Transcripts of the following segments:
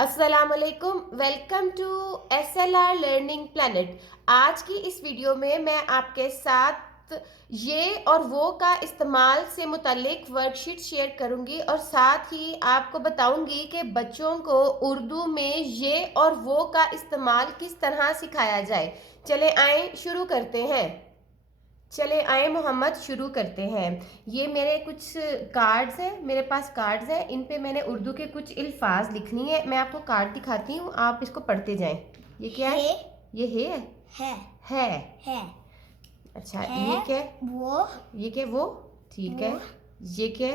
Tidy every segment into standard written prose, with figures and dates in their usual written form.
अस्सलामुअलैकुम, welcome to SLR learning planet. आज की इस वीडियो में मैं आपके साथ ये और वो का इस्तेमाल से मुतल्लिक वर्कशीट शेयर करूंगी और साथ ही आपको बताऊंगी कि बच्चों को उर्दू में ये और वो का इस्तेमाल किस तरह सिखाया जाए। चले आए शुरू करते हैं। चले आए मोहम्मद, शुरू करते हैं। ये मेरे कुछ कार्ड्स हैं, मेरे पास कार्ड्स हैं, इन पे मैंने उर्दू के कुछ अल्फाज लिखनी है। मैं आपको कार्ड दिखाती हूँ, आप इसको पढ़ते जाएं। ये क्या है? ये है। है। अच्छा, है, ये क्या? वो। ये क्या? वो। ठीक है। ये क्या?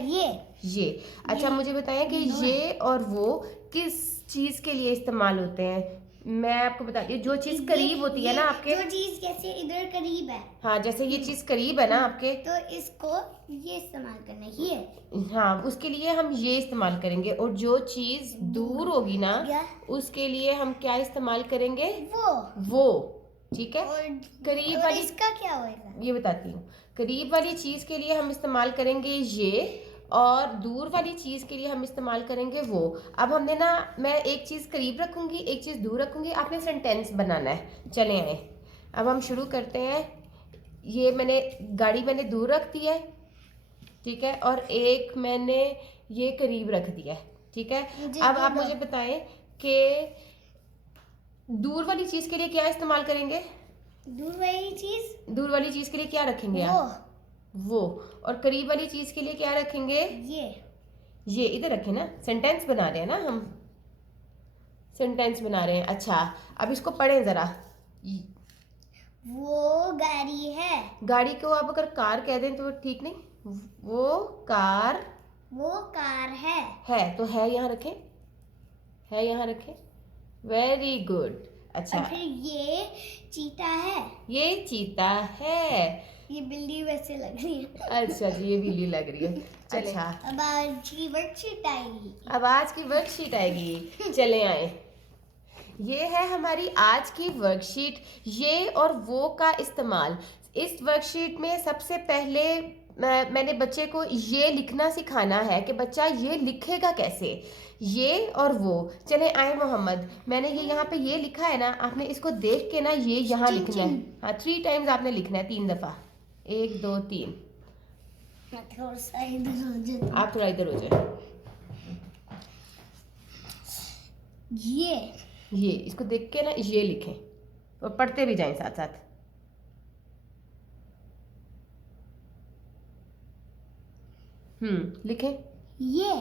ये। अच्छा, मुझे बताएं कि ये और वो किस चीज़ के लिए इस्तेमाल होते हैं। मैं आपको बताती हूँ, जो चीज़ करीब होती है ना आपके, जो चीज जैसे इधर करीब है, हाँ, जैसे ये चीज़ करीब है ना आपके, तो इसको ये इस्तेमाल करना ही है। हाँ, उसके लिए हम ये इस्तेमाल करेंगे। और जो चीज़ दूर होगी ना, उसके लिए हम क्या इस्तेमाल करेंगे? वो। ठीक है। करीब वाली, इसका क्या होएगा? ये बताती हूँ। करीब वाली चीज़ के लिए हम इस्तेमाल करेंगे ये, और दूर वाली चीज़ के लिए हम इस्तेमाल करेंगे वो। अब हमने ना, मैं एक चीज़ करीब रखूंगी, एक चीज़ दूर रखूंगी, आपने सेंटेंस बनाना है। चले आए, अब हम शुरू करते हैं। ये गाड़ी मैंने दूर रख दी है, ठीक है, और एक मैंने ये करीब रख दिया है, ठीक है। अब आप मुझे बताएं कि दूर वाली चीज़ के लिए क्या इस्तेमाल करेंगे? दूर वाली चीज़ के लिए क्या रखेंगे आप? वो। और करीब वाली चीज़ के लिए क्या रखेंगे? ये इधर रखें ना, सेंटेंस बना रहे हैं ना हम, सेंटेंस बना रहे हैं। अच्छा, अब इसको पढ़ें ज़रा। वो गाड़ी है। गाड़ी को आप अगर कार कह दें तो ठीक नहीं, वो कार है, तो है यहाँ रखें, है यहाँ रखें। Very good. अच्छा, और फिर ये चीता है। ये चीता है। ये बिल्ली वैसे लग रही है। अच्छा जी, ये बिल्ली लग रही है। अच्छा, अब आज की वर्कशीट आएगी। अब आज की वर्कशीट आएगी। चले आए, ये है हमारी आज की वर्कशीट, ये और वो का इस्तेमाल। इस वर्कशीट में सबसे पहले मैंने बच्चे को ये लिखना सिखाना है कि बच्चा ये लिखेगा कैसे, ये और वो। चले आए मोहम्मद, मैंने ये यहाँ पे ये लिखा है ना, आपने इसको देख के ना ये यहाँ लिखना है। हाँ, 3 टाइम्स आपने लिखना है, 3 दफ़ा। 1 2 3। आप थोड़ा इधर हो जाए। ये इसको देख के ना ये लिखें और पढ़ते भी जाएं साथ साथ। लिखें ये।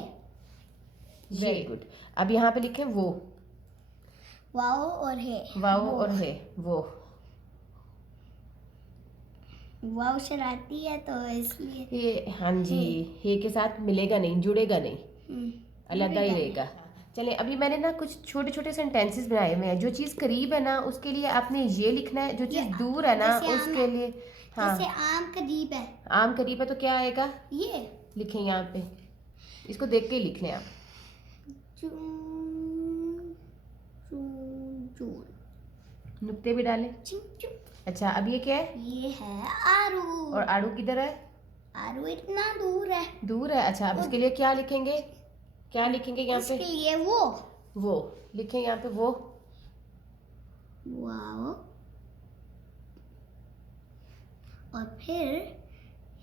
Very good. अब यहाँ पे लिखें वो। वाओ और है। वाओ और है, वो। वाओ शरारती है तो इसलिए ये, हाँ जी, हे के साथ मिलेगा नहीं, जुड़ेगा नहीं, अलग ही रहेगा। चलें, अभी मैंने ना कुछ छोटे छोटे सेंटेंसेस बनाए हुए हैं। जो चीज़ करीब है ना उसके लिए आपने ये लिखना है, जो चीज़ दूर है ना उसके लिए, हाँ, जैसे आम करीब है। आम करीब है तो क्या आएगा? ये लिखें यहाँ पे, इसको देख के ही लिख लें आप। नुक्ते भी डालें। अच्छा, अब ये क्या है? ये है आड़ू। और आड़ू किधर है? आड़ू इतना दूर है। दूर है। अच्छा, अब इसके लिए क्या लिखेंगे? क्या लिखेंगे यहाँ पे? इसके लिए वो लिखें यहाँ पे, वो। वाओ और फिर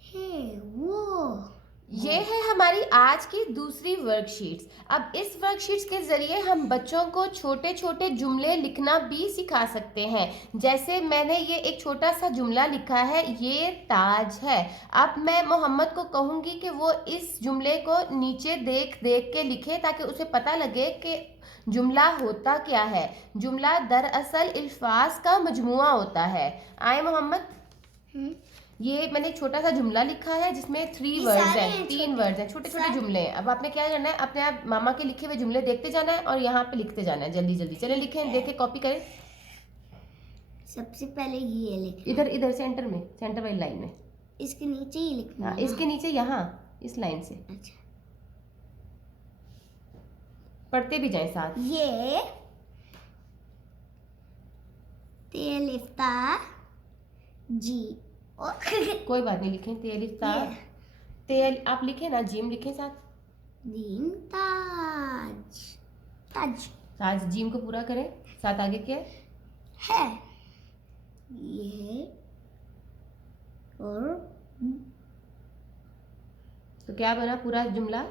है वो। ये है हमारी आज की दूसरी वर्कशीट्स। अब इस वर्कशीट्स के ज़रिए हम बच्चों को छोटे छोटे जुमले लिखना भी सिखा सकते हैं। जैसे मैंने ये एक छोटा सा जुमला लिखा है, ये ताज है। अब मैं मोहम्मद को कहूँगी कि वो इस जुमले को नीचे देख देख के लिखे, ताकि उसे पता लगे कि जुमला होता क्या है। जुमला दरअसल अल्फाज का मजमुआ होता है। आए मोहम्मद, ये मैंने छोटा सा जुमला लिखा है जिसमें 3 वर्ड्स हैं, 3 वर्ड्स हैं, छोटे छोटे जुमले हैं। अब आपने क्या करना है, अपने आप मामा के लिखे हुए जुमले देखते जाना है और यहाँ पे लिखते जाना है जल्दी जल्दी। चले लिखें, देखें, कॉपी करें। सबसे पहले ये लिखना, इधर इधर सेंटर में, सेंटर वाली लाइन में, इसके नीचे ही लिखना। हाँ, इसके नीचे, यहाँ इस लाइन से। अच्छा, पढ़ते भी जाएं साथ। ये तेलिफ्ता जी कोई बात नहीं, लिखें तेलिफ्ता। तेल आप लिखें ना, जीम लिखें साथ। जीम ताज। ताज। तो आज जिम को पूरा करें। साथ आगे क्या है ये और तो क्या बना पूरा जुमला?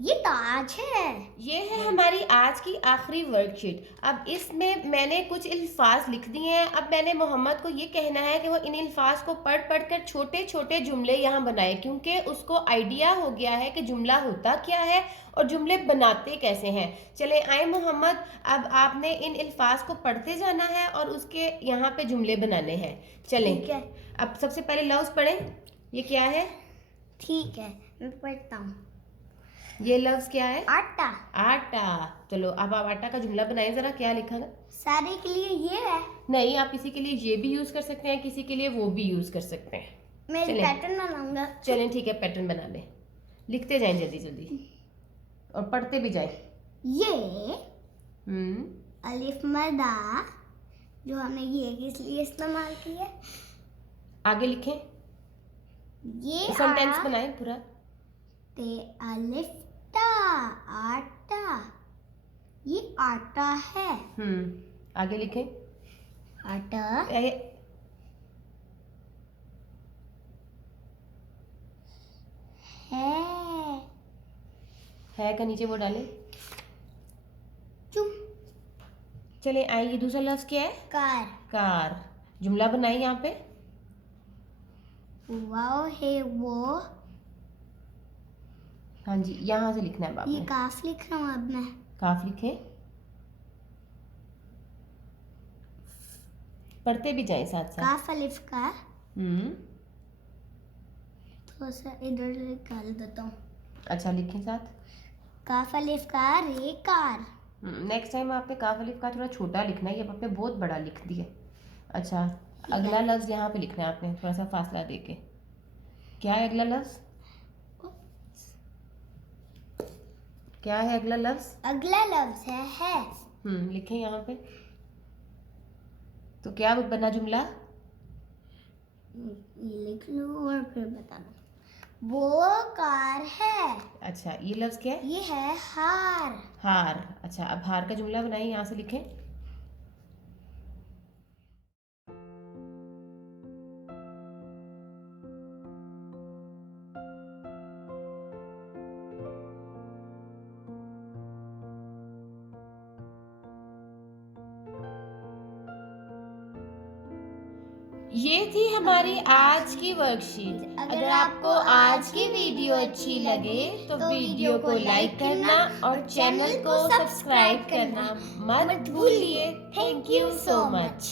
ये ताज है। ये है हमारी आज की आखिरी वर्कशीट। अब इसमें मैंने कुछ अल्फाज लिख दिए हैं। अब मैंने मोहम्मद को ये कहना है कि वो इन अल्फाज को पढ़ पढ़ कर छोटे छोटे जुमले यहाँ बनाए, क्योंकि उसको आइडिया हो गया है कि जुमला होता क्या है और जुमले बनाते कैसे हैं। चले आए मोहम्मद, अब आपने इन अल्फाज को पढ़ते जाना है और उसके यहाँ पे जुमले बनाने हैं। चलें, ठीक है। अब सबसे पहले लफ्ज़ पढ़ें। ये क्या है? ठीक है, मैं पढ़ता हूँ। ये लफ्ज़ क्या है? आटा। आटा। चलो अब आप आटा का जुमला बनाएं ज़रा। क्या लिखा है? सारे के लिए ये है। नहीं, आप किसी के लिए ये भी यूज़ कर सकते हैं, किसी के लिए वो भी यूज़ कर सकते हैं। मैं चलें। पैटर्न बनाऊंगा। चलें ठीक है, पैटर्न बना लें। लिखते जाएं जल्दी जल्दी और पढ़ते भी जाएं। ये हम्म अलिफ मदा जो हमने ये किस लिए इस्तेमाल किया। आगे लिखें। ये सेंटेंस बनाएं पूरा। ते अलिफ ता आटा। ये आटा है। आगे लिखें। आटा है का नीचे वो डालें। चुप। चले आइए, ये दूसरा लफ्ज़ क्या है? कार। कार। जुमला बनाएं यहाँ पे। वाओ है वो। हाँ जी, यहाँ से लिखना है ये आपने। काफ लिख रहा हूँ अब मैं। काफ लिखें, पढ़ते भी जाएं साथ साथ। काफ अलिफ का हम्म थोड़ा सा इधर निकाल देता हूँ। अच्छा, लिखें साथ। काफ अलिफ का रे कार। नेक्स्ट टाइम आपने काफ अलिफ का थोड़ा छोटा लिखना है, ये आपने बहुत बड़ा लिख दिया। अच्छा, अगला लफ्ज़ यहाँ पे लिखना है आपने, थोड़ा सा फासला देके। क्या है अगला लफ्ज़? क्या है अगला लफ्ज़? अगला लफ्ज है। लिखें यहाँ पे। तो क्या बना जुमला? ये लिख लो और फिर बता दो। वो कार है। अच्छा, ये लफ्ज़ क्या है? ये है हार। हार। अच्छा, अब हार का जुमला बनाइए, यहाँ से लिखें। ये थी हमारी आज की वर्कशीट। अगर आपको आज की वीडियो अच्छी लगे तो वीडियो को लाइक करना और चैनल को सब्सक्राइब करना मत भूलिए। Thank you so much.